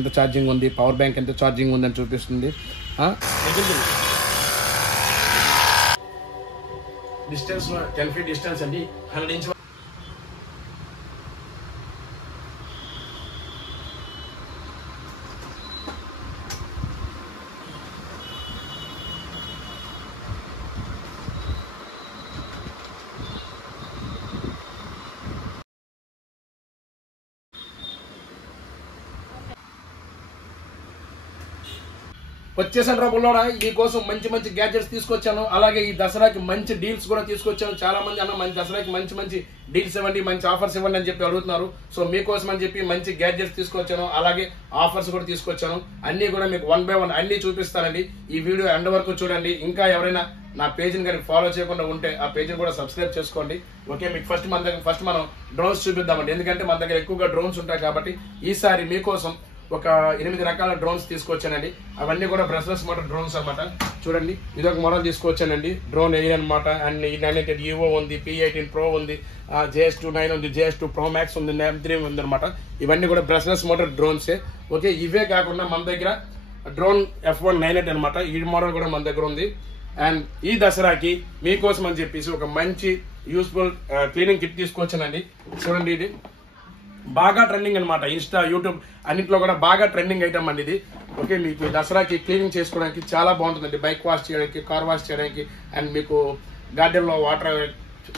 ఎంత ఛార్జింగ్ ఉంది, power bank ఎంత ఛార్జింగ్ ఉందని చూపిస్తుంది. డిస్టెన్స్ 10 feet డిస్టెన్స్ అండి, 100 inch. వచ్చేసాను రా బుల్లోడా, మీకోసం మంచి మంచి గ్యాడ్జెట్స్ తీసుకొచ్చాను. అలాగే ఈ దసరాకి మంచి డీల్స్ కూడా తీసుకొచ్చాను. చాలా మంది అన్న మంచి దసరాకి మంచి మంచి డీల్స్ ఇవ్వండి, మంచి ఆఫర్స్ ఇవ్వండి అని చెప్పి అడుగుతున్నారు. సో మీకోసం అని చెప్పి మంచి గ్యాడ్జెట్స్ తీసుకొచ్చాను, అలాగే ఆఫర్స్ కూడా తీసుకొచ్చాను. అన్ని కూడా మీకు 1 by 1 అన్ని చూపిస్తానండి. ఈ వీడియో ఎండ్ వరకు చూడండి. ఇంకా ఎవరైనా నా పేజ్ని కానీ ఫాలో చేయకుండా ఉంటే ఆ పేజ్ని కూడా సబ్స్క్రైబ్ చేసుకోండి. ఓకే, మీకు ఫస్ట్ మనం డ్రోన్స్ చూపిద్దామండి. ఎందుకంటే మన దగ్గర ఎక్కువగా డ్రోన్స్ ఉంటాయి కాబట్టి ఈసారి మీకోసం ఒక 8 రకాల డ్రోన్స్ తీసుకొచ్చానండి. అవన్నీ కూడా బ్రష్లెస్ మోటార్ డ్రోన్స్ అనమాట. చూడండి, ఇది ఒక మోడల్ తీసుకొచ్చానండి, డ్రోన్ ఎయిర్ అనమాట. అండ్ E900 EVO ఉంది, P18 Pro ఉంది, JS29 ఉంది, JS2 Pro Max ఉంది, M3 ఉంది అనమాట. ఇవన్నీ కూడా బ్రష్లెస్ మోటార్ డ్రోన్సే. ఓకే, ఇవే కాకుండా మన దగ్గర డ్రోన్ F198 అనమాట. ఈ మోడల్ కూడా మన దగ్గర ఉంది. అండ్ ఈ దసరాకి మీకోసం అని చెప్పేసి ఒక మంచి యూస్ఫుల్ క్లీనింగ్ కిట్ తీసుకొచ్చానండి. చూడండి, ఇది బాగా ట్రెండింగ్ అనమాట. ఇన్స్టా, యూట్యూబ్ అన్నింటిలో కూడా బాగా ట్రెండింగ్ ఐటమ్ అండి ఇది. ఓకే, మీకు దసరాకి క్లీనింగ్ చేసుకోవడానికి చాలా బాగుంటుందండి. బైక్ వాష్ చేయడానికి, కార్ వాష్ చేయడానికి, అండ్ మీకు గార్డెన్ లో వాటర్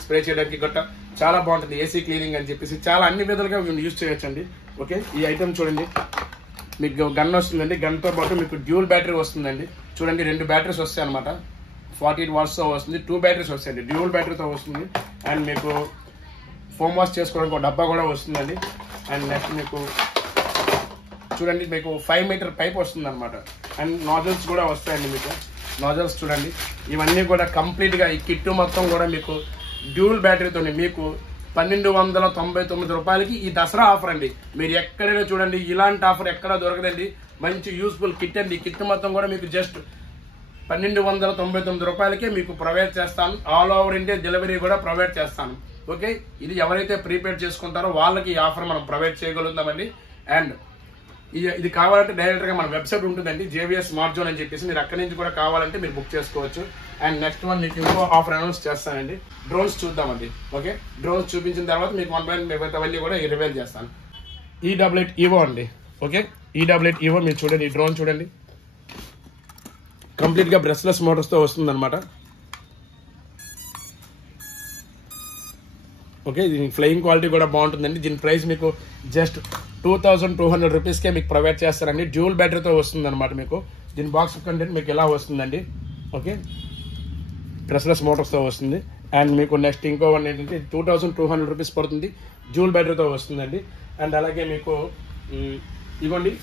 స్ప్రే చేయడానికి గట్ట చాలా బాగుంటుంది. ఏసీ క్లీనింగ్ అని చెప్పేసి చాలా అన్ని విధాలుగా యూజ్ చేయొచ్చండి. ఓకే, ఈ ఐటమ్ చూడండి, మీకు గన్ వస్తుందండి. గన్ తో పాటు మీకు డ్యూల్ బ్యాటరీ వస్తుందండి. చూడండి, 2 బ్యాటరీస్ వస్తాయి అనమాట. 48 watts తో వస్తుంది. 2 బ్యాటరీస్ వస్తాయండి, డ్యూల్ బ్యాటరీతో వస్తుంది. అండ్ మీకు ఫోమ్ వాష్ చేసుకోవడానికి ఒక డబ్బా కూడా వస్తుందండి. అండ్ నెక్స్ట్ మీకు చూడండి, మీకు 5 meter పైప్ వస్తుంది అనమాట. అండ్ నాజల్స్ కూడా వస్తాయండి. మీకు నాజల్స్ చూడండి, ఇవన్నీ కూడా కంప్లీట్ గా ఈ కిట్ మొత్తం కూడా మీకు డ్యూల్ బ్యాటరీతో మీకు 1299 రూపాయలకి ఈ దసరా ఆఫర్ అండి. మీరు ఎక్కడైనా చూడండి, ఇలాంటి ఆఫర్ ఎక్కడా దొరకదండి. మంచి యూస్ఫుల్ కిట్ అండి. ఈ కిట్ మొత్తం కూడా మీకు జస్ట్ 1299 రూపాయలకే మీకు ప్రొవైడ్ చేస్తాను. ఆల్ ఓవర్ ఇండియా డెలివరీ కూడా ప్రొవైడ్ చేస్తాను. ఓకే, ఇది ఎవరైతే ప్రీపెయిడ్ చేసుకుంటారో వాళ్ళకి ఈ ఆఫర్ మనం ప్రొవైడ్ చేయగలుగుతామండి. అండ్ ఇది కావాలంటే డైరెక్ట్ గా మన వెబ్సైట్ ఉంటుందండి, JVS స్మార్ట్ జోన్ అని చెప్పేసి. మీరు అక్కడి నుంచి కూడా కావాలంటే మీరు బుక్ చేసుకోవచ్చు. అండ్ నెక్స్ట్ వన్ మీకు ఇంకో ఆఫర్ అనౌన్స్ చేస్తానండి. డ్రోన్స్ చూద్దామండి. ఓకే, డ్రోన్స్ చూపించిన తర్వాత మీకు 1 by 1 మిగతావన్నీ కూడా రివీల్ చేస్తాను. E88 EVO అండి. ఓకే, E88 EVO మీరు చూడండి, ఈ డ్రోన్ చూడండి, కంప్లీట్ గా బ్రష్లెస్ మోటార్స్ తో వస్తుంది అనమాట. ఓకే, దీని ఫ్లయింగ్ క్వాలిటీ కూడా బాగుంటుందండి. దీని ప్రైస్ మీకు జస్ట్ 2200 రూపీస్కే మీకు ప్రొవైడ్ చేస్తారండి. డ్యూల్ బ్యాటరీతో వస్తుంది అనమాట. మీకు దీని బాక్స్ కంటెంట్ మీకు ఎలా వస్తుందండి. ఓకే, బ్రష్లెస్ మోటార్స్తో వస్తుంది. అండ్ మీకు నెక్స్ట్ ఇంకో వన్ ఏంటంటే 2200 రూపీస్ పడుతుంది, డ్యూల్ బ్యాటరీతో వస్తుందండి. అండ్ అలాగే మీకు ఇవ్వండి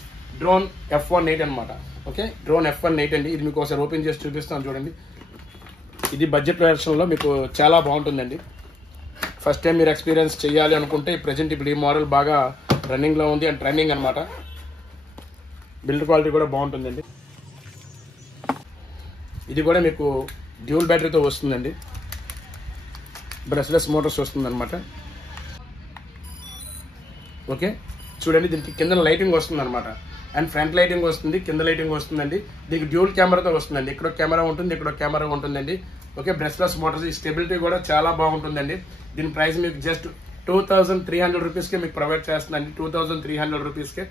డ్రోన్ F198 అనమాట. ఓకే, డ్రోన్ F198 అండి. ఇది మీకు ఒకసారి ఓపెన్ చేసి చూపిస్తాను చూడండి. ఇది బడ్జెట్ వెర్షన్లో మీకు చాలా బాగుంటుందండి. ఫస్ట్ టైం మీరు ఎక్స్పీరియన్స్ చేయాలి అనుకుంటే ప్రజెంట్ ఇప్పుడు ఈ మోడల్ బాగా రన్నింగ్లో ఉంది అండ్ ట్రెండింగ్ అనమాట. బిల్డ్ క్వాలిటీ కూడా బాగుంటుందండి. ఇది కూడా మీకు డ్యూల్ బ్యాటరీతో వస్తుందండి, బ్రష్లెస్ మోటార్స్ వస్తుంది అనమాట. ఓకే, చూడండి, దీనికి కింద లైటింగ్ వస్తుంది అనమాట. అండ్ ఫ్రంట్ లైటింగ్ వస్తుంది, కింద లైటింగ్ వస్తుందండి. దీనికి డ్యూల్ కెమెరాతో వస్తుందండి. ఇక్కడ కెమెరా ఉంటుంది, ఇక్కడ కెమెరా ఉంటుందండి. Okay, brushless Motors. ఈ స్టెబిలిటీ కూడా చాలా బాగుంటుందండి. దీని ప్రైస్ మీకు జస్ట్ 2300 రూపీస్కే మీకు ప్రొవైడ్ చేస్తుందండి. 2300 రూపీస్కే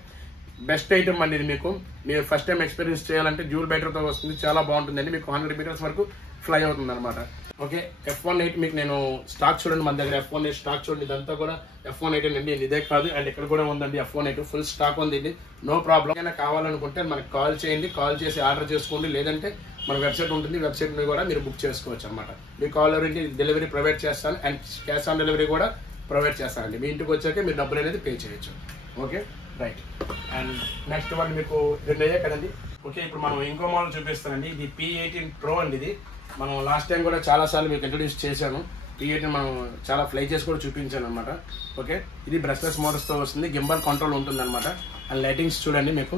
బెస్ట్ ఐటమ్ అండి ఇది. మీకు మీరు ఫస్ట్ టైం ఎక్స్పీరియన్స్ చేయాలంటే డ్యూల్ బ్యాటరీతో వస్తుంది, చాలా బాగుంటుందండి. మీకు 100 meters వరకు ఫ్లై అవుతుంది అనమాట. ఓకే, F198 మీకు నేను స్టాక్ చూడండి, మన దగ్గర F198 స్టాక్ చూడండి. ఇదంతా కూడా F198 అండి, ఇదే కాదు. అండ్ ఇక్కడ కూడా ఉందండి F198 ఫుల్ స్టాక్ ఉంది. No problem. ఏమైనా కావాలనుకుంటే మనకి కాల్ చేయండి, కాల్ చేసి ఆర్డర్ చేసుకోండి. లేదంటే మన వెబ్సైట్ ఉంటుంది, వెబ్సైట్ మీద కూడా మీరు బుక్ చేసుకోవచ్చు అనమాట. మీ కాల్ ఎవరికి డెలివరీ ప్రొవైడ్ చేస్తాను. అండ్ క్యాష్ ఆన్ డెలివరీ కూడా ప్రొవైడ్ చేస్తానండి. మీ ఇంటికి వచ్చాక మీరు డబ్బులు అనేది పే చేయొచ్చు. Okay, right. And next one మీకు 2 అయ్యే కదండి. ఓకే, ఇప్పుడు మనం ఇంకో మోడల్ చూపిస్తానండి. ఇది P18 Pro అండి. ఇది మనం లాస్ట్ టైం కూడా చాలా సార్లు మీకు ఇంట్రొడ్యూస్ చేశాను. P18 మనం చాలా ఫ్లై చేసి కూడా చూపించాను అనమాట. ఓకే, ఇది బ్రష్లెస్ మోటార్స్తో వస్తుంది, గింబల్ కంట్రోల్ ఉంటుంది అనమాట. అండ్ లైటింగ్స్ చూడండి మీకు.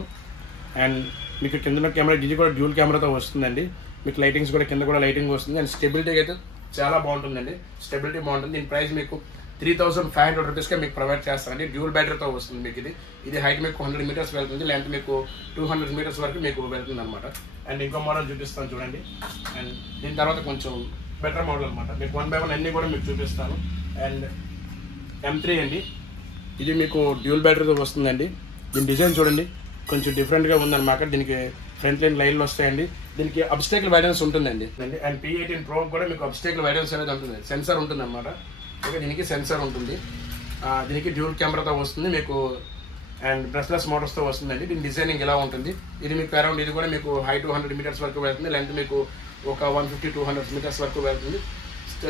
అండ్ మీకు కింద కెమెరా ఇది కూడా డ్యూల్ కెమెరాతో వస్తుందండి. మీకు లైటింగ్స్ కూడా కింద కూడా లైటింగ్ వస్తుంది. అండ్ స్టెబిలిటీ అయితే చాలా బాగుంటుందండి. స్టెబిలిటీ బాగుంటుంది. దీని ప్రైస్ మీకు 3,500 రూపీస్కే మీకు ప్రొవైడ్ చేస్తానండి. డ్యూల్ బ్యాటరీతో వస్తుంది మీకు ఇది హైట్ మీకు 100 మీటర్స్ వెళ్తుంది, లెంత్ మీకు 200 మీటర్స్ వరకు మీకు వెళ్తుంది అనమాట. అండ్ ఇంకో మోడల్ చూపిస్తాను చూడండి. అండ్ దీని తర్వాత కొంచెం బెటర్ మోడల్ అనమాట, మీకు 1 by 1 అన్నీ కూడా మీకు చూపిస్తాను. అండ్ M3 అండి, ఇది మీకు డ్యూల్ బ్యాటరీతో వస్తుందండి. దీని డిజైన్ చూడండి కొంచెం డిఫరెంట్గా ఉందన్నమాట. దీనికి ఫ్రంట్ లైన్లు వస్తాయండి. దీనికి అబ్స్టేకల్ వైడెన్స్ ఉంటుందండి. అండ్ P18 Pro కూడా మీకు అబ్స్టేకల్ వైడెన్స్ అనేది ఉంటుంది, సెన్సార్ ఉంటుంది అనమాట. ఓకే, దీనికి సెన్సార్ ఉంటుంది. దీనికి డ్యూల్ కెమెరాతో వస్తుంది మీకు. అండ్ బ్రష్లెస్ మోటార్స్తో వస్తుందండి. దీని డిజైనింగ్ ఎలా ఉంటుంది, ఇది మీకు అరౌండ్ ఇది కూడా మీకు హైట్ 200 మీటర్స్ వరకు వెళ్తుంది, లెంత్ మీకు ఒక 150-200 మీటర్స్ వరకు వెళ్తుంది.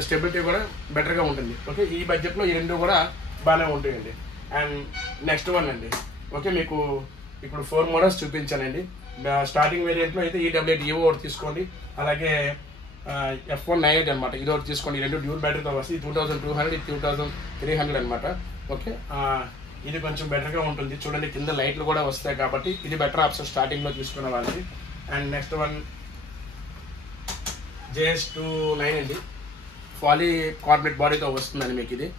స్టెబిలిటీ కూడా బెటర్గా ఉంటుంది. ఓకే, ఈ బడ్జెట్లో ఈ రెండు కూడా బాగానే ఉంటాయండి. అండ్ నెక్స్ట్ వన్ అండి, ఓకే మీకు ఇప్పుడు 4 మోడల్స్ చూపించానండి. స్టార్టింగ్ వేరియంట్లో అయితే EW8 EVO ఒకటి తీసుకోండి, అలాగే F198 అనమాట, ఇది ఒకటి తీసుకోండి. ఈ రెండు డ్యూల్ బ్యాటరీతో వస్తుంది. 2200, ఇది 2300 అనమాట. ఓకే, ఇది కొంచెం బెటర్గా ఉంటుంది. చూడండి కింద లైట్లు కూడా వస్తాయి కాబట్టి ఇది బెటర్ ఆప్షన్ స్టార్టింగ్లో తీసుకున్న వాళ్ళకి. అండ్ నెక్స్ట్ వన్ JS29 అండి, ఫాలీ కార్బనేట్ బాడీతో వస్తుందండి మీకు ఇది.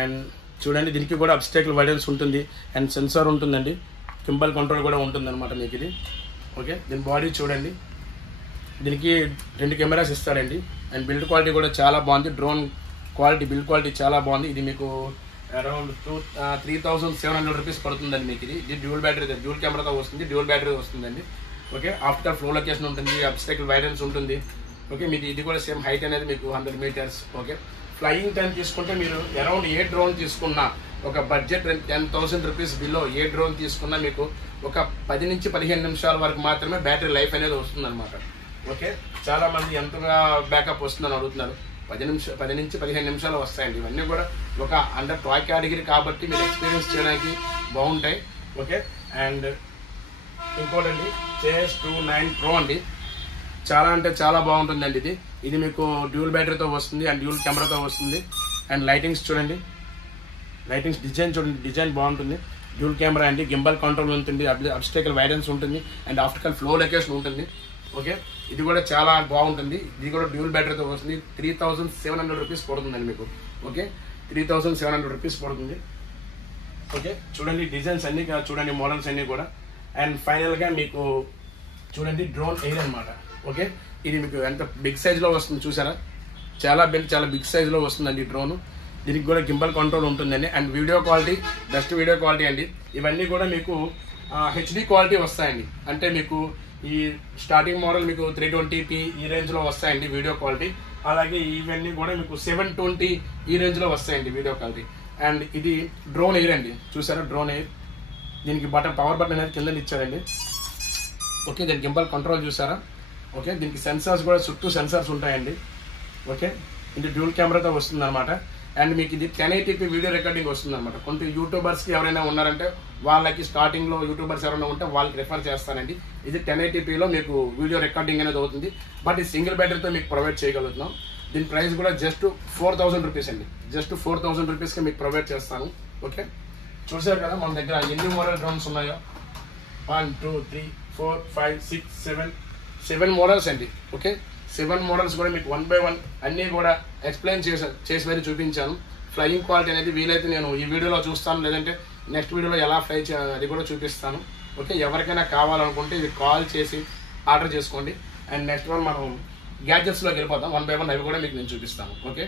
అండ్ చూడండి దీనికి కూడా అబ్స్టేకల్ వైడెన్స్ ఉంటుంది అండ్ సెన్సార్ ఉంటుందండి, కింబల్ కంట్రోల్ కూడా ఉంటుంది అనమాట మీకు ఇది. ఓకే, దీని బాడీ చూడండి, దీనికి 2 కెమెరాస్ ఇస్తాడండి. అండ్ బిల్డ్ క్వాలిటీ కూడా చాలా బాగుంది, డ్రోన్ క్వాలిటీ బిల్డ్ క్వాలిటీ చాలా బాగుంది. ఇది మీకు అరౌండ్ 3,700 రూపీస్ పడుతుందండి మీకు ఇది డ్యూల్ బ్యాటరీ, డ్యూల్ కెమెరాతో వస్తుంది, డ్యూల్ బ్యాటరీ వస్తుందండి. ఓకే, ఆఫ్టర్ ఫ్లో లొకేషన్ ఉంటుంది, అబ్స్టేకల్ వైడెన్స్ ఉంటుంది. ఓకే, మీది ఇది కూడా సేమ్ హైట్ అనేది మీకు 100 మీటర్స్. ఓకే, ఫ్లయింగ్ టైం తీసుకుంటే మీరు అరౌండ్ ఏ డ్రోన్ తీసుకున్నా ఒక బడ్జెట్ 10,000 రూపీస్ బిలో ఏ డ్రోన్ తీసుకున్నా మీకు ఒక 10 నుంచి 15 నిమిషాల వరకు మాత్రమే బ్యాటరీ లైఫ్ అనేది వస్తుంది అనమాట. ఓకే, చాలా మంది ఎంతగా బ్యాకప్ వస్తుందని అడుగుతున్నారు. 10 నుంచి 15 నిమిషాలు వస్తాయండి. ఇవన్నీ కూడా ఒక అండర్ టాయ్ కేటగిరీ కాబట్టి మీరు ఎక్స్పీరియన్స్ చేయడానికి బాగుంటాయి. ఓకే, అండ్ ఇంకోటండి JS29 Pro అండి, చాలా అంటే చాలా బాగుంటుందండి. ఇది మీకు డ్యూల్ బ్యాటరీతో వస్తుంది అండ్ డ్యూల్ కెమెరాతో వస్తుంది. అండ్ లైటింగ్స్ చూడండి, లైటింగ్స్ డిజైన్ చూడండి, డిజైన్ బాగుంటుంది. డ్యూల్ కెమెరా అండి, గింబల్ కంట్రోల్ ఉంటుంది, అబ్స్టేకల్ వైడెన్స్ ఉంటుంది అండ్ ఆప్టికల్ ఫ్లో లొకేషన్ ఉంటుంది. ఓకే, ఇది కూడా చాలా బాగుంటుంది. ఇది కూడా డ్యూల్ బ్యాటరీతో వస్తుంది. 3,700 రూపీస్ పడుతుందండి మీకు. ఓకే, 3,700 రూపీస్ పడుతుంది. ఓకే, చూడండి డిజైన్స్ అన్నీ చూడండి, మోడల్స్ అన్నీ కూడా. అండ్ ఫైనల్గా మీకు చూడండి డ్రోన్ ఎయిర్ అనమాట. ఓకే, ఇది మీకు ఎంత బిగ్ సైజ్లో వస్తుంది చూసారా, చాలా బిగ్ సైజ్లో వస్తుందండి డ్రోన్. దీనికి కూడా గింబల్ కంట్రోల్ ఉంటుందండి. And video quality best video quality అండి. ఇవన్నీ కూడా మీకు HD క్వాలిటీ వస్తాయండి. అంటే మీకు ఈ స్టార్టింగ్ మోడల్ మీకు 320p ఈ రేంజ్లో వస్తాయండి వీడియో క్వాలిటీ. అలాగే ఇవన్నీ కూడా మీకు 720 ఈ రేంజ్లో వస్తాయండి వీడియో క్వాలిటీ. అండ్ ఇది డ్రోన్ ఎయిర్ అండి, చూసారా డ్రోన్ ఎయిర్. దీనికి పవర్ బటన్ అనేది కింద ఇచ్చారండి. ఓకే, దీనికి గింబల్ కంట్రోల్ చూసారా. ఓకే, దీనికి సెన్సార్స్ కూడా చుట్టూ సెన్సార్స్ ఉంటాయండి. ఓకే, ఇది డ్యూల్ కెమెరాతో వస్తుంది అనమాట. అండ్ మీకు ఇది 1080p వీడియో రికార్డింగ్ వస్తుంది అనమాట. కొంత యూట్యూబర్స్కి ఎవరైనా ఉన్నారంటే వాళ్ళకి స్టార్టింగ్లో యూట్యూబర్స్ ఎవరైనా ఉంటే వాళ్ళకి రిఫర్ చేస్తానండి. ఇది 1080pలో మీకు వీడియో రికార్డింగ్ అనేది అవుతుంది. బట్ ఈ సింగిల్ బ్యాటరీతో మీకు ప్రొవైడ్ చేయగలుగుతున్నాం. దీని ప్రైస్ కూడా జస్ట్ 4,000 రూపీస్ అండి. జస్ట్ 4,000 రూపీస్కి మీకు ప్రొవైడ్ చేస్తాను. ఓకే, చూసారు కదా మన దగ్గర ఎన్ని మోడల్ డ్రోన్స్ ఉన్నాయో. 1 2 3 4 5 6 7 మోడల్స్ అండి. ఓకే, 7 మోడల్స్ కూడా మీకు 1 by 1 అన్నీ కూడా ఎక్స్ప్లెయిన్ చేసి మరీ చూపించాను. ఫ్లయింగ్ క్వాలిటీ అనేది వీలైతే నేను ఈ వీడియోలో చూస్తాను, లేదంటే నెక్స్ట్ వీడియోలో ఎలా ఫ్లై చేయాలి అది కూడా చూపిస్తాను. ఓకే, ఎవరికైనా కావాలనుకుంటే ఇది కాల్ చేసి ఆర్డర్ చేసుకోండి. అండ్ నెక్స్ట్ వన్ మనం గ్యాడ్జెట్స్లోకి వెళ్ళిపోతాం. 1 by 1 అవి కూడా మీకు నేను చూపిస్తాను. ఓకే,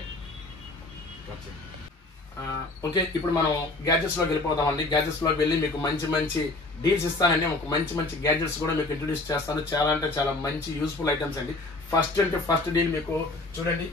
ఇప్పుడు మనం గ్యాడ్జెట్స్లోకి వెళ్ళిపోతామండి. గ్యాడ్జెట్స్లోకి వెళ్ళి మీకు మంచి డీల్స్ ఇస్తానండి. ఒక మంచి గ్యాడ్జెట్స్ కూడా మీకు ఇంట్రొడ్యూస్ చేస్తాను. చాలా అంటే చాలా మంచి యూస్ఫుల్ ఐటమ్స్ అండి. ఫస్ట్ డీల్ మీకు చూడండి,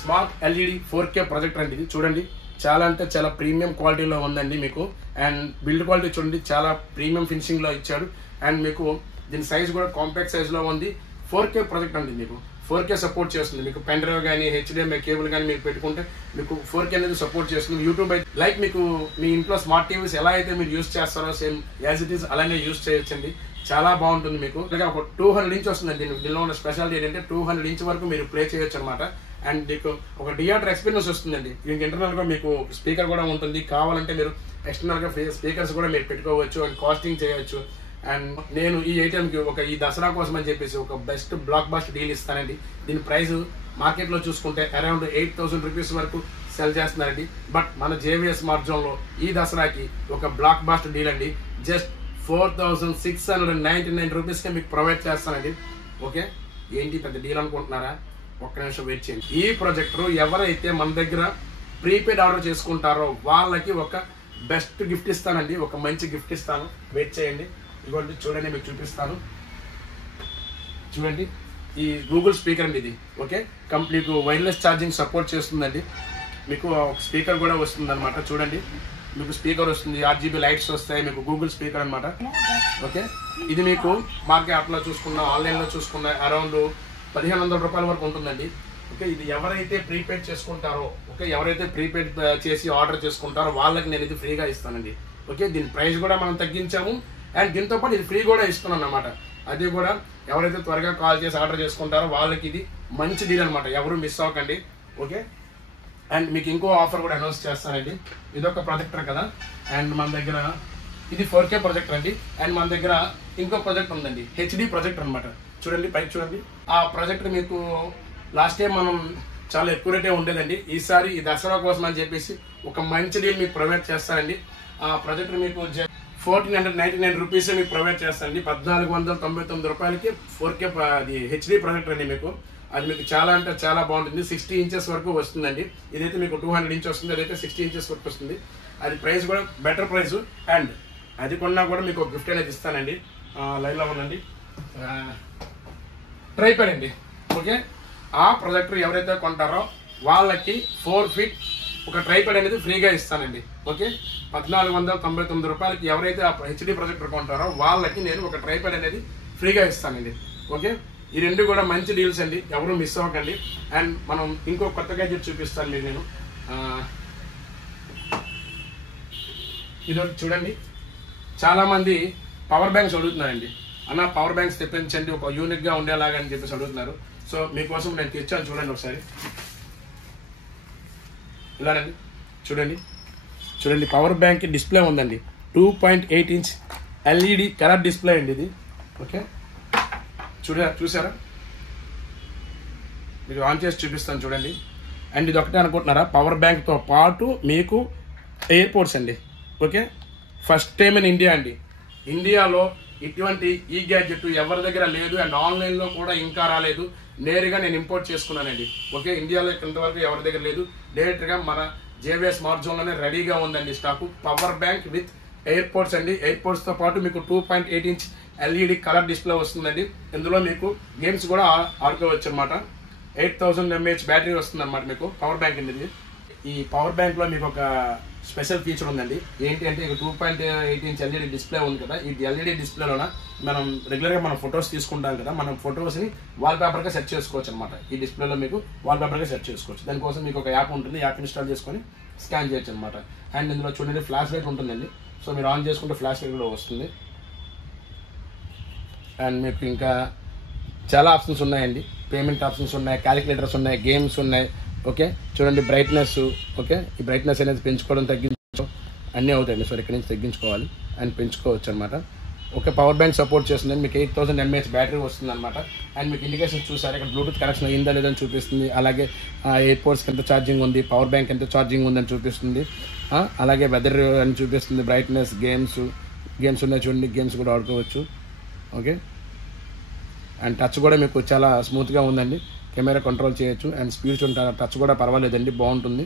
స్మార్ట్ LED 4K ప్రొజెక్టర్ అండి. ఇది చూడండి, చాలా అంటే చాలా ప్రీమియం క్వాలిటీలో ఉందండి మీకు. అండ్ బిల్డ్ క్వాలిటీ చూడండి, చాలా ప్రీమియం ఫినిషింగ్లో ఇచ్చాడు. అండ్ మీకు దీని సైజ్ కూడా కాంపాక్ట్ సైజ్లో ఉంది. 4K ప్రొజెక్టర్ అండి, మీకు 4K సపోర్ట్ చేస్తుంది. మీకు పెన్ డ్రైవ్ కానీ HDMI కేబుల్ కానీ మీరు పెట్టుకుంటే మీకు 4K అనేది సపోర్ట్ చేస్తుంది. యూట్యూబ్ అయితే లైక్ మీకు మీ ఇంట్లో స్మార్ట్ టీవీస్ ఎలా అయితే మీరు యూస్ చేస్తారో సేమ్ యాజ్ ఇట్ ఈస్ అలానే యూస్ చేయొచ్చండి. చాలా బాగుంటుంది. మీకు ఒక 200 ఇంచ్ వస్తుందండి. దీనిలో ఉన్న స్పెషాలిటీ ఏంటంటే 200 ఇంచ్ వరకు మీరు ప్లే చేయొచ్చు అనమాట. అండ్ మీకు ఒక థియేటర్ ఎక్స్పీరియన్స్ వస్తుందండి. దీనికి ఇంటర్నల్గా మీకు స్పీకర్ కూడా ఉంటుంది. కావాలంటే మీరు ఎక్స్టర్నల్గా స్పీకర్స్ కూడా మీరు పెట్టుకోవచ్చు అండ్ కాస్టింగ్ చేయొచ్చు. అండ్ నేను ఈ ఐటెంకి ఈ దసరా కోసం అని చెప్పేసి ఒక బెస్ట్ బ్లాక్ బస్టర్ డీల్ ఇస్తానండి. దీని ప్రైస్ మార్కెట్లో చూసుకుంటే అరౌండ్ 8,000 రూపీస్ వరకు సెల్ చేస్తున్నారండి. బట్ మన జేవిఎస్ స్మార్ట్ జోన్లో ఈ దసరాకి ఒక బ్లాక్ బాస్టర్ డీల్ అండి. జస్ట్ 4699 రూపీస్కే మీకు ప్రొవైడ్ చేస్తానండి. ఓకే, ఏంటి పెద్ద డీల్ అనుకుంటున్నారా? ఒక్క నిమిషం వెయిట్ చేయండి. ఈ ప్రొజెక్టర్ ఎవరైతే మన దగ్గర ప్రీపెయిడ్ ఆర్డర్ చేసుకుంటారో వాళ్ళకి ఒక బెస్ట్ గిఫ్ట్ ఇస్తానండి. ఒక మంచి గిఫ్ట్ ఇస్తాను. వెయిట్ చేయండి. ఇదిగోండి చూడండి, మీకు చూపిస్తాను. చూడండి, ఈ గూగుల్ స్పీకర్ అండి ఇది. ఓకే, మీకు వైర్లెస్ ఛార్జింగ్ సపోర్ట్ చేస్తుందండి. మీకు ఒక స్పీకర్ కూడా వస్తుంది అనమాట. చూడండి, మీకు స్పీకర్ వస్తుంది, RGB లైట్స్ వస్తాయి, మీకు గూగుల్ స్పీకర్ అనమాట. ఓకే, ఇది మీకు మార్కెట్లో చూసుకున్న, ఆన్లైన్లో చూసుకున్న అరౌండ్ 1500 రూపాయల వరకు ఉంటుందండి. ఓకే, ఇది ఎవరైతే ప్రీపెయిడ్ చేసుకుంటారో, ఓకే, ఎవరైతే ప్రీపెయిడ్ చేసి ఆర్డర్ చేసుకుంటారో వాళ్ళకి నేను ఇది ఫ్రీగా ఇస్తానండి. ఓకే, దీని ప్రైస్ కూడా మనం తగ్గించాము అండ్ దీంతో పాటు ఇది ఫ్రీ కూడా ఇస్తున్నాను అనమాట. అది కూడా ఎవరైతే త్వరగా కాల్ చేసి ఆర్డర్ చేసుకుంటారో వాళ్ళకి ఇది మంచి డీల్ అనమాట. ఎవరు మిస్ అవ్వకండి. ఓకే, అండ్ మీకు ఇంకో ఆఫర్ కూడా అనౌన్స్ చేస్తానండి. ఇదొక ప్రొజెక్టర్ కదా, అండ్ మన దగ్గర ఇది 4K ప్రొజెక్టర్ అండి. అండ్ మన దగ్గర ఇంకో ప్రొజెక్ట్ ఉందండి, HD ప్రొజెక్టర్ అనమాట. చూడండి, పైకి చూడండి. ఆ ప్రొజెక్టర్ మీకు లాస్ట్ టైం మనం చాలా ఎక్కువ రేటే ఉండేదండి. ఈసారి ఈ దసరా కోసం అని చెప్పేసి ఒక మంచి డీల్ మీకు ప్రొవైడ్ చేస్తానండి. ఆ ప్రొజెక్టర్ మీకు 1499 రూపీస్ మీకు ప్రొవైడ్ చేస్తానండి. 1499 రూపాయలకి 4K అది HD ప్రొజెక్టర్ అండి. మీకు అది మీకు చాలా అంటే చాలా బాగుంటుంది. 60 ఇంచెస్ వరకు వస్తుందండి. ఇదైతే మీకు 200 ఇంచ్ వస్తుంది, అదైతే 60 ఇంచెస్ వరకు వస్తుంది. అది ప్రైస్ కూడా బెటర్ ప్రైస్. అండ్ అది కొన్నా కూడా మీకు ఒక గిఫ్ట్ అనేది ఇస్తానండి. లైన్లో ఉందండి, ట్రైపాడ్ అండి. ఓకే, ఆ ప్రొజెక్టర్ ఎవరైతే కొంటారో వాళ్ళకి 4 ఫీట్ ఒక ట్రైపాడ్ అనేది ఫ్రీగా ఇస్తానండి. ఓకే, 1499 రూపాయలకి ఎవరైతే ఆ HD ప్రొజెక్టర్ కొంటారో వాళ్ళకి నేను ఒక ట్రైపాడ్ అనేది ఫ్రీగా ఇస్తానండి. ఓకే, ఈ రెండు కూడా మంచి డీల్స్ అండి, ఎవరు మిస్ అవ్వకండి. అండ్ మనం ఇంకో కొత్త గ్యాడ్జెట్ చూపిస్తాను మీకు నేను. ఇది చూడండి, చాలా మంది పవర్ బ్యాంక్స్ అడుగుతున్నారండి. అన్న పవర్ బ్యాంక్స్ తెప్పించండి ఒక యూనిక్ గా ఉండేలాగా అని చెప్పేసి అడుగుతున్నారు. సో మీకోసం నేను తెచ్చాను, చూడండి ఒకసారి. ఇలానండి, చూడండి చూడండి, పవర్ బ్యాంక్ డిస్ప్లే ఉందండి. 2.8 ఇంచ్ LED కలర్ డిస్ప్లే అండి ఇది. ఓకే, చూసారా? మీకు ఆన్ చేసి చూపిస్తాను చూడండి. అండ్ ఇది ఒకటే అనుకుంటున్నారా? పవర్ బ్యాంక్తో పాటు మీకు ఎయిర్పోర్ట్స్ అండి. Okay, first time in India అండి. ఇండియాలో ఇటువంటి ఈ గ్యాడ్జెట్ ఎవరి దగ్గర లేదు అండ్ ఆన్లైన్లో కూడా ఇంకా రాలేదు. నేరుగా నేను ఇంపోర్ట్ చేసుకున్నానండి. ఓకే, ఇండియాలో ఇంతవరకు ఎవరి దగ్గర లేదు. డైరెక్ట్గా మన జేవిఎస్ స్మార్ట్ జోన్లోనే రెడీగా ఉందండి stock. Power bank with airports అండి. ఎయిర్పోర్ట్స్తో పాటు మీకు 2.8 ఇంచ్ LED కలర్ డిస్ప్లే వస్తుందండి. ఇందులో మీకు గేమ్స్ కూడా ఆడుకోవచ్చు అనమాట. 8000 mAh బ్యాటరీ వస్తుంది అనమాట మీకు. పవర్ బ్యాంక్ అండి. ఈ పవర్ బ్యాంక్ లో మీకు ఒక స్పెషల్ ఫీచర్ ఉందండి. ఏంటి అంటే 2.8 ఇంచ్ LED డిస్ప్లే ఉంది కదా, ఈ LED డిస్ప్లేలోన మనం రెగ్యులర్గా మనం ఫొటోస్ తీసుకుంటాం కదా, మనం ఫొటోస్ని వాల్ పేపర్గా సెట్ చేసుకోవచ్చు అనమాట. ఈ డిస్ప్లేలో మీకు వాల్ పేపర్గా సెట్ చేసుకోవచ్చు. దానికోసం మీకు ఒక యాప్ ఉంటుంది, యాప్ ఇన్స్టాల్ చేసుకొని స్కాన్ చేయొచ్చు అనమాట. అండ్ ఇందులో చూడండి ఫ్లాష్ లైట్ ఉంటుందండి. సో మీరు ఆన్ చేసుకుంటే ఫ్లాష్ లైట్ కూడా వస్తుంది. అండ్ మీకు ఇంకా చాలా ఆప్షన్స్ ఉన్నాయండి. పేమెంట్ ఆప్షన్స్ ఉన్నాయి, క్యాలిక్యులేటర్స్ ఉన్నాయి, గేమ్స్ ఉన్నాయి. ఓకే, చూడండి బ్రైట్నెస్. ఓకే, ఈ బ్రైట్నెస్ అనేది పెంచుకోవడం తగ్గించడం అన్నీ అవుతాయండి. సో ఇక్కడ నుంచి తగ్గించుకోవాలి అండ్ పెంచుకోవచ్చు అనమాట. ఓకే, పవర్ బ్యాంక్ సపోర్ట్ చేస్తుంది. మీకు 8000 mAh బ్యాటరీ వస్తుంది అనమాట. అండ్ మీకు ఇండికేషన్స్ చూసారు, ఇక్కడ బ్లూటూత్ కనెక్షన్ అయిందా లేదని చూపిస్తుంది. అలాగే ఎయిర్పోర్ట్స్కి ఎంత ఛార్జింగ్ ఉంది, పవర్ బ్యాంక్ ఎంత ఛార్జింగ్ ఉందని చూపిస్తుంది. అలాగే వెదర్ అని చూపిస్తుంది, బ్రైట్నెస్, గేమ్స్ ఉన్నాయి చూడండి, గేమ్స్ కూడా ఆడుకోవచ్చు. ఓకే, అండ్ టచ్ కూడా మీకు చాలా స్మూత్గా ఉందండి. కెమెరా కంట్రోల్ చేయొచ్చు అండ్ స్పీడ్స్ ఉంటారు. టచ్ కూడా పర్వాలేదండి, బాగుంటుంది.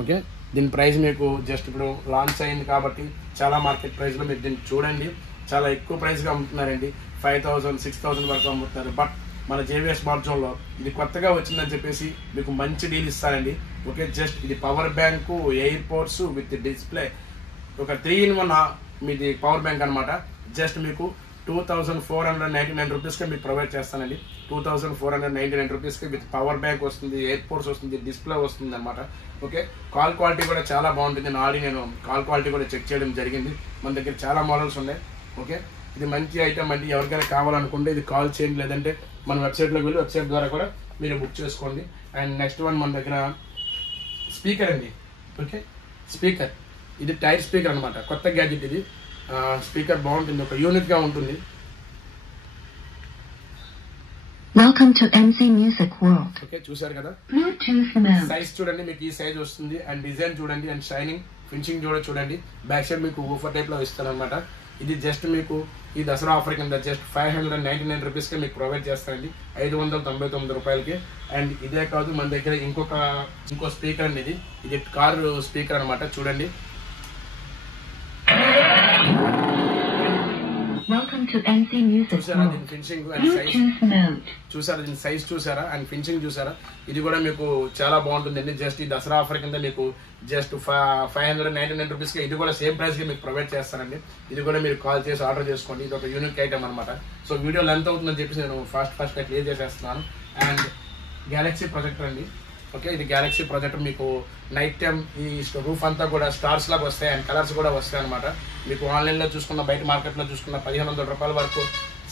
ఓకే, దీని ప్రైస్ మీకు జస్ట్ ఇప్పుడు లాంచ్ అయింది కాబట్టి చాలా మార్కెట్ ప్రైస్లో మీరు దీన్ని చూడండి చాలా ఎక్కువ ప్రైస్గా అమ్ముతున్నారండి. 5000, 6000 వరకు అమ్ముతున్నారు. బట్ మన జేవిఎస్ స్మార్ట్ జోన్లో ఇది కొత్తగా వచ్చిందని చెప్పేసి మీకు మంచి డీల్ ఇస్తారండి. ఓకే, జస్ట్ ఇది power bank, airports with display, ఒక 3-in-1 మీది పవర్ బ్యాంక్ అనమాట. జస్ట్ మీకు 2499 రూపీస్కి మీకు ప్రొవైడ్ చేస్తానండి. 2499 రూపీస్కి విత్ పవర్ బ్యాంక్ వస్తుంది, ఎయిర్పోర్ట్స్ వస్తుంది, డిస్ప్లే వస్తుంది అనమాట. ఓకే, కాల్ క్వాలిటీ కూడా చాలా బాగుంటుంది. నేను కాల్ క్వాలిటీ కూడా చెక్ చేయడం జరిగింది. మన దగ్గర చాలా మోడల్స్ ఉన్నాయి. ఓకే, ఇది మంచి ఐటమ్ అండి. ఎవరికైనా కావాలనుకుంటే ఇది కాల్ చేయండి, లేదంటే మన వెబ్సైట్లోకి వెళ్ళి వెబ్సైట్ ద్వారా కూడా మీరు బుక్ చేసుకోండి. అండ్ నెక్స్ట్ వన్ మన దగ్గర స్పీకర్ అండి. ఓకే, స్పీకర్ ఇది టైర్ స్పీకర్ అనమాట. కొత్త గ్యాడ్జెట్ ఇది. స్పీకర్ బాగుంటుంది, ఒక యూనిట్గా ఉంటుంది. Welcome to MC Music World. Okay, చూసారు కదా. Bluetooth mode. సైజ్ చూడండి, మీకు ఈ సైజ్ వస్తుంది. అండ్ డిజైన్ చూడండి, అండ్ షైనింగ్ ఫినిషింగ్ కూడా చూడండి. బ్యాక్ సైడ్ మీకు ఊఫర్ టైప్ లో ఇస్తాను అనమాట. ఇది జస్ట్ మీకు ఈ దసరా ఆఫర్ కింద జస్ట్ 599 రూపీస్కి మీకు ప్రొవైడ్ చేస్తానండి, 599 రూపాయలకి. అండ్ ఇదే కాదు, మన దగ్గర ఇంకో స్పీకర్ అండి. ఇది కార్ స్పీకర్ అనమాట. చూడండి, Welcome to MC Music చూసారా World. దీని finishing and size Bluetooth mode. చూసారా, దీని సైజ్ చూసారా, అండ్ ఫినిషింగ్ చూసారా. ఇది కూడా మీకు చాలా బాగుంటుందండి. జస్ట్ ఈ దసరా ఆఫర్ కింద మీకు జస్ట్ 599 రూపీస్కి ఇది కూడా సేమ్ ప్రైస్ కి మీకు ప్రొవైడ్ చేస్తానండి. ఇది కూడా మీరు కాల్ చేసి ఆర్డర్ చేసుకోండి. ఇది ఒక యూనిక్ ఐటమ్ అనమాట. సో వీడియో లెంత్ అవుతుందని చెప్పేసి నేను ఫాస్ట్ గా క్లియర్ చేసేస్తున్నాను. అండ్ గ్యాలక్సీ ప్రొజెక్టర్ అండి. ఓకే, ఇది గ్యాలక్సీ ప్రొజెక్టర్. మీకు నైట్ టైం ఈ రూఫ్ అంతా కూడా స్టార్స్ లాగా వస్తాయి, అండ్ కలర్స్ కూడా వస్తాయి అనమాట. మీకు ఆన్లైన్లో చూసుకున్న, బయట మార్కెట్లో చూసుకున్న 1500 రూపాయల వరకు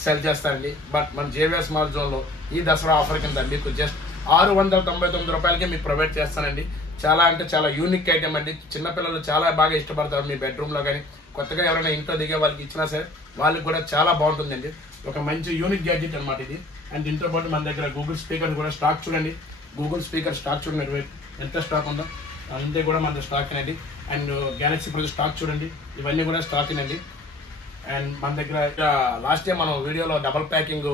సెల్ చేస్తారండి. బట్ మన జేవిఆర్ స్మార్ట్ జోన్లో ఈ దసరా ఆఫర్ కింద మీకు జస్ట్ 699 రూపాయలకే మీకు ప్రొవైడ్ చేస్తానండి. చాలా అంటే చాలా యూనిక్ ఐటమ్ అండి. చిన్నపిల్లలు చాలా బాగా ఇష్టపడతారు. మీ బెడ్రూమ్లో కానీ కొత్తగా ఎవరైనా ఇంట్లో దిగే వాళ్ళకి ఇచ్చినా సరే వాళ్ళకి కూడా చాలా బాగుంటుందండి. ఒక మంచి యూనిక్ గ్యాడ్జెట్ అనమాట ఇది. అండ్ దీంతో పాటు మన దగ్గర గూగుల్ స్పీకర్ కూడా స్టాక్ చూడండి. గూగుల్ స్పీకర్ స్టాక్ చూడండి, ఎంత స్టాక్ ఉందో అంతే కూడా మన స్టాక్ అండి. అండ్ గ్యాలక్సీ ప్రొజెక్టర్ స్టాక్ చూడండి, ఇవన్నీ కూడా స్టాక్ అండి. అండ్ మన దగ్గర లాస్ట్ టైం మనం వీడియోలో double packing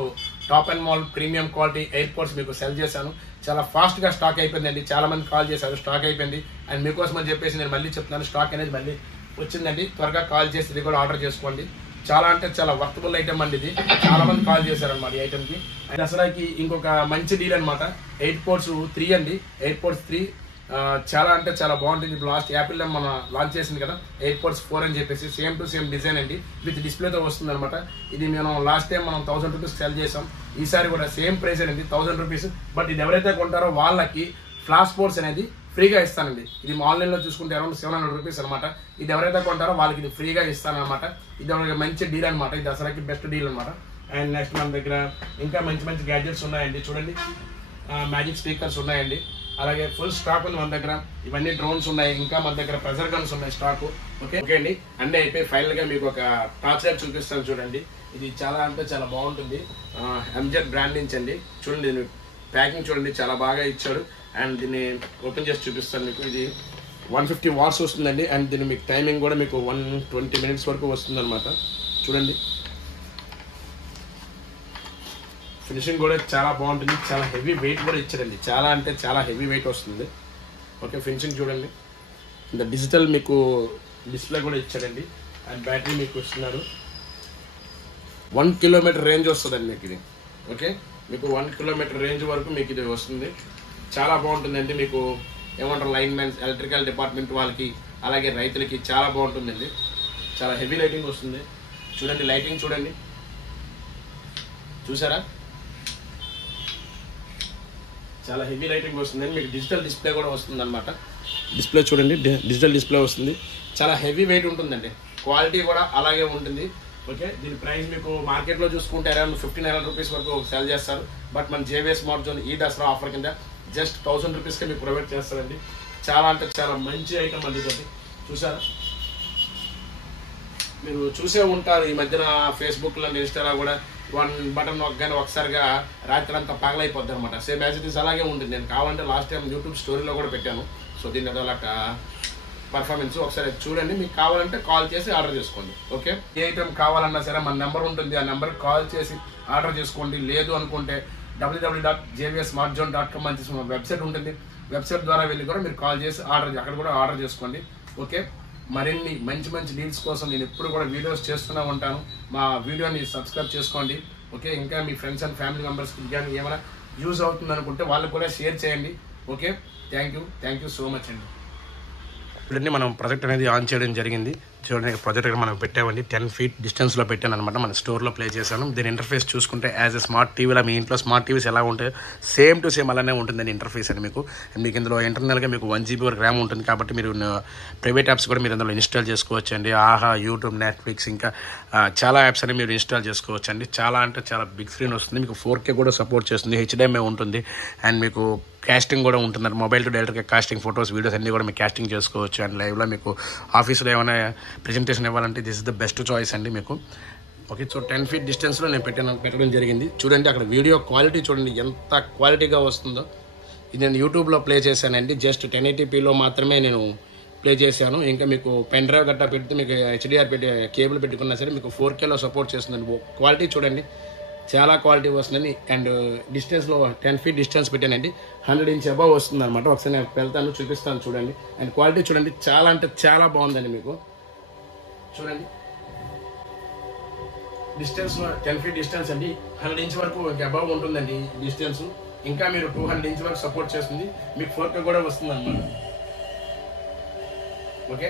top and mall premium quality airports మీకు సెల్ చేశాను. చాలా ఫాస్ట్ గా స్టాక్ అయిపోయిందండి. చాలా మంది కాల్ చేశారు, స్టాక్ అయిపోయింది. అండ్ మీకోసం అని చెప్పేసి నేను మళ్ళీ చెప్తున్నాను, స్టాక్ అనేది మళ్ళీ వచ్చిందండి. త్వరగా కాల్ చేసి ఇది కూడా ఆర్డర్ చేసుకోండి. చాలా అంటే చాలా వర్తబుల్ ఐటమ్ అండి ఇది. చాలా మంది కాల్ చేశారనమాట ఈ ఐటమ్ కి. దసరాకి ఇంకొక మంచి డీల్ అనమాట. ఎయిర్పోర్ట్స్ 3 అండి. ఎయిర్పోర్ట్స్ 3 చాలా అంటే చాలా బాగుంటుంది. ఇప్పుడు లాస్ట్ యాపిల్ మనం లాంచ్ చేసింది కదా ఎయిర్పోర్ట్స్ 4 అని చెప్పేసి, సేమ్ టు సేమ్ డిజైన్ అండి, విత్ డిస్ప్లేతో వస్తుంది అనమాట. ఇది మనం లాస్ట్ టైం మనం 1000 రూపీస్ సెల్ చేసాం. ఈసారి కూడా సేమ్ ప్రైస్ అండి, 1000 రూపీస్. బట్ ఇది ఎవరైతే కొంటారో వాళ్ళకి ఫ్లాష్ స్పోర్ట్స్ అనేది ఫ్రీగా ఇస్తానండి. ఇది ఆన్లైన్లో చూసుకుంటే అరౌండ్ 700 రూపీస్ అనమాట. ఇది ఎవరైతే కొంటారో వాళ్ళకి ఇది ఫ్రీగా ఇస్తానమాట. ఇది ఒక మంచి డీల్ అనమాట. ఇది దసరాకి బెస్ట్ డీల్ అనమాట. అండ్ నెక్స్ట్ మన దగ్గర ఇంకా మంచి మంచి గ్యాడ్జెట్స్ ఉన్నాయండి. చూడండి, మ్యాజిక్ స్పీకర్స్ ఉన్నాయండి. అలాగే ఫుల్ స్టాక్ ఉంది మన దగ్గర. ఇవన్నీ డ్రోన్స్ ఉన్నాయి, ఇంకా మన దగ్గర ప్రెజర్ గన్స్ ఉన్నాయి స్టాక్. ఓకే అండి, అన్నీ అయిపోయి ఫైనల్ గా మీకు ఒక టార్చ్ లైట్ చూపిస్తాను చూడండి. ఇది చాలా అంటే చాలా బాగుంటుంది. ఎంజెడ్ బ్రాండ్ నుంచి అండి. చూడండి, దీని ప్యాకింగ్ చూడండి, చాలా బాగా ఇచ్చాడు. అండ్ దీన్ని ఓపెన్ చేసి చూపిస్తాను మీకు. ఇది 150 వాట్స్ వస్తుందండి. అండ్ దీని మీకు టైమింగ్ కూడా మీకు 120 మినిట్స్ వరకు వస్తుంది అనమాట. చూడండి, ఫినిషింగ్ కూడా చాలా బాగుంటుంది. చాలా హెవీ వెయిట్ కూడా ఇచ్చారండి. చాలా అంటే చాలా హెవీ వెయిట్ వస్తుంది. ఓకే, ఫినిషింగ్ చూడండి. ఇంత డిజిటల్ మీకు డిస్ప్లే కూడా ఇచ్చారండి. అండ్ బ్యాటరీ మీకు ఇస్తున్నారు. 1 కిలోమీటర్ రేంజ్ వస్తుందండి మీకు ఇది. ఓకే, మీకు 1 కిలోమీటర్ రేంజ్ వరకు మీకు ఇది వస్తుంది. చాలా బాగుంటుందండి. మీకు ఏమంటారు, లైన్ మ్యాన్స్, ఎలక్ట్రికల్ డిపార్ట్మెంట్ వాళ్ళకి, అలాగే రైతులకి చాలా బాగుంటుందండి. చాలా హెవీ లైటింగ్ వస్తుంది. చూడండి, లైటింగ్ చూడండి, చూసారా, చాలా హెవీ లైటింగ్ వస్తుంది. మీకు డిజిటల్ డిస్ప్లే కూడా వస్తుంది అనమాట. డిస్ప్లే చూడండి, డిజిటల్ డిస్ప్లే వస్తుంది. చాలా హెవీ వెయిట్ ఉంటుందండి. క్వాలిటీ కూడా అలాగే ఉంటుంది. ఓకే, దీని ప్రైస్ మీకు మార్కెట్లో చూసుకుంటే అరౌండ్ 1500 రూపీస్ వరకు సెల్ చేస్తారు. బట్ మన జేవిఆర్ స్మార్ట్ జోన్ ఈ దసరా ఆఫర్ కింద జస్ట్ 1000 రూపీస్కే మీకు ప్రొవైడ్ చేస్తారండి. చాలా అంటే చాలా మంచి ఐటమ్ అండి ఇది. చూసారా, మీరు చూసే ఉంటారు ఈ మధ్యన ఫేస్బుక్లో, ఇన్స్టాలో కూడా 1 బటన్ నొక్కగానే ఒకసారిగా రాత్రి అంతా పగలైపోద్ది అనమాట. సేమ్ యాజ్ ఇట్ ఈస్ అలాగే ఉంటుంది. నేను కావాలంటే లాస్ట్ టైం యూట్యూబ్ స్టోరీలో కూడా పెట్టాను. సో దీని అదొక పర్ఫార్మెన్స్ ఒకసారి చూడండి. మీకు కావాలంటే కాల్ చేసి ఆర్డర్ చేసుకోండి. ఓకే, ఏ ఐటమ్ కావాలన్నా సరే మన నెంబర్ ఉంటుంది, ఆ నెంబర్కి కాల్ చేసి ఆర్డర్ చేసుకోండి. లేదు అనుకుంటే www.jvsmartzone.com అని వెబ్సైట్ ఉంటుంది. వెబ్సైట్ ద్వారా వెళ్ళి కూడా మీరు కాల్ చేసి అక్కడ కూడా ఆర్డర్ చేసుకోండి. ఓకే, మరిన్ని మంచి మంచి డీల్స్ కోసం నేను ఎప్పుడు కూడా వీడియోస్ చేస్తూనే ఉంటాను. మా వీడియోని సబ్స్క్రైబ్ చేసుకోండి. ఓకే, ఇంకా మీ ఫ్రెండ్స్ అండ్ ఫ్యామిలీ మెంబర్స్కి కానీ ఏమైనా యూజ్ అవుతుంది అనుకుంటే వాళ్ళకి కూడా షేర్ చేయండి. Okay, thank you so much అండి. ఇప్పుడన్నీ మనం ప్రాజెక్ట్ అనేది ఆన్ చేయడం జరిగింది. చూడండి, ప్రాజెక్ట్ మనం పెట్టామండి. 10 feet డిస్టెన్స్లో పెట్టాను అనమాట. మన స్టోర్లో ప్లే చేశాను. దీని ఇంటర్ఫేస్ చూసుకుంటే యాజ్ ఎ స్మార్ట్ టీవీలో మీ ఇంట్లో స్మార్ట్ టీవీస్ ఎలా ఉంటాయో సేమ్ టు సేమ్ అలానే ఉంటుందండి ఇంటర్ఫేస్ అని. మీకు ఇందులో ఇంటర్నల్గా మీకు 1 GB వరకు ర్యామ్ ఉంటుంది. కాబట్టి మీరు ప్రైవేట్ యాప్స్ కూడా మీరు అందులో ఇన్స్టాల్ చేసుకోవచ్చు అండి. ఆహా, యూట్యూబ్, నెట్ఫ్లిక్స్, ఇంకా చాలా యాప్స్ అని మీరు ఇన్స్టాల్ చేసుకోవచ్చు అండి. చాలా అంటే చాలా బిగ్ స్క్రీన్ వస్తుంది. మీకు 4K కూడా సపోర్ట్ చేస్తుంది. HDMI ఉంటుంది. అండ్ మీకు కాస్టింగ్ కూడా ఉంటుంది. మొబైల్ టు డైరెక్ట్గా కాస్టింగ్, ఫొటోస్, వీడియోస్ అన్నీ కూడా మీకు కాస్టింగ్ చేసుకోవచ్చు. అండ్ లైవ్లో మీకు ఆఫీస్లో ఏమైనా ప్రెజెంటేషన్ ఇవ్వాలంటే this is the best choice అండి మీకు. ఓకే. సో 10 feet డిస్టెన్స్లో నేను పెట్టడం జరిగింది. చూడండి అక్కడ వీడియో క్వాలిటీ చూడండి ఎంత క్వాలిటీగా వస్తుందో. ఇది నేను యూట్యూబ్లో ప్లే చేశానండి. జస్ట్ 1080pలో మాత్రమే నేను ప్లే చేశాను. ఇంకా మీకు పెన్ డ్రైవ్ గట్టా పెడితే మీకు హెచ్డిఆర్ పెట్టి కేబుల్ పెట్టుకున్నా సరే మీకు 4Kలో సపోర్ట్ చేస్తుందండి. క్వాలిటీ చూడండి చాలా క్వాలిటీ వస్తుందండి. అండ్ డిస్టెన్స్లో 10 feet డిస్టెన్స్ పెట్టానండి. 100 inch అబవ్ వస్తుంది అనమాట. ఒకసారి నేను వెళ్తాను చూపిస్తాను చూడండి. అండ్ క్వాలిటీ చూడండి చాలా అంటే చాలా బాగుందండి. మీకు చూడండి డిస్టెన్స్ 10 feet డిస్టెన్స్ అండి. 100 inch వరకు అబవ్ ఉంటుందండి డిస్టెన్స్. ఇంకా మీరు 200 inch వరకు సపోర్ట్ చేస్తుంది. మీకు 4K కూడా వస్తుంది అనమాట. ఓకే.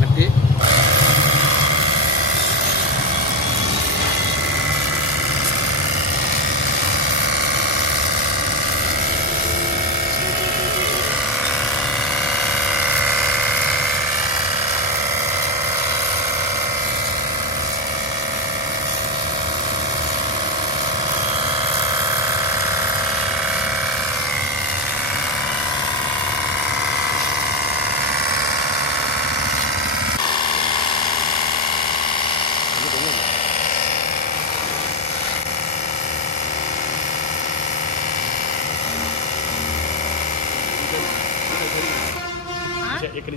మట్టి ఎక్కడి